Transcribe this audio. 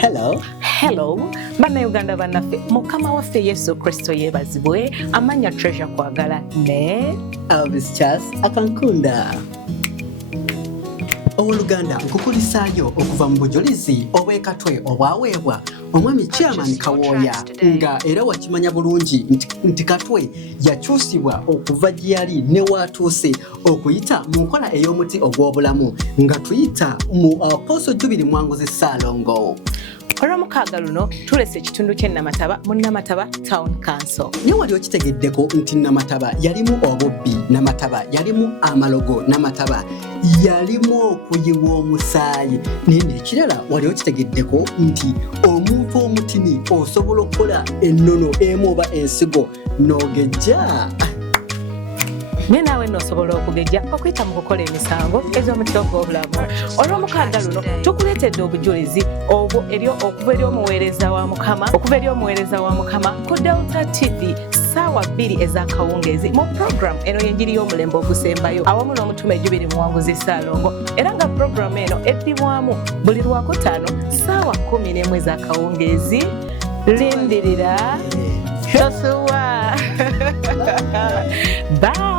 Hello. Bana Uganda bannaffe Mukama waffe Yesu Kristo yeebazibwe amanya Treasure kwagala ne Elvis Charles akankunda. Owoluganda nkukulisaayo okuva mu bujulizi obw'ekatwe obwaweebwa omwami Chairman Kawooya nga era wakimanya bulungi nti katwe yakyusibwa okuva gye yali ne watuuse okuyita mu nkola ey'omuti ogw'obulamu nga tuyita mu Apostle Jubilee Mwanguzi Ssalongo. Olw'omukaaga luno tulese ekitundu ky'e Namataba mu Namataba Town Council. Ye wali okitegeddeko nti Namataba yalimu Obubbi, Namataba yalimu amalogo, Namataba yalimu okuyiwa omusaayi. Naye ekirala wali okitegeddeko nti omuntu omutini osobola okukola ennono emu oba ensigo n'ogejja. Ne naawe n'osobola okugejja okuyita mu kukola emisango ez'omuti ogw'obulamu. Olw'omukaaga luno tukuleetedde obujulizi obwo okuva eri omuweereza wa Mukama ku Delta TV ssaawa 2 ez'akawungeezi mu program eno y'enjiri y'omulembe ogusembayo awamu n'omutume Jubilee Mwanguzi Ssalongo, era nga program eno eddibwamu buli Lwakutaano ssaawa 11 ez'akawungeezi. Lindirira tosuwa. Bye.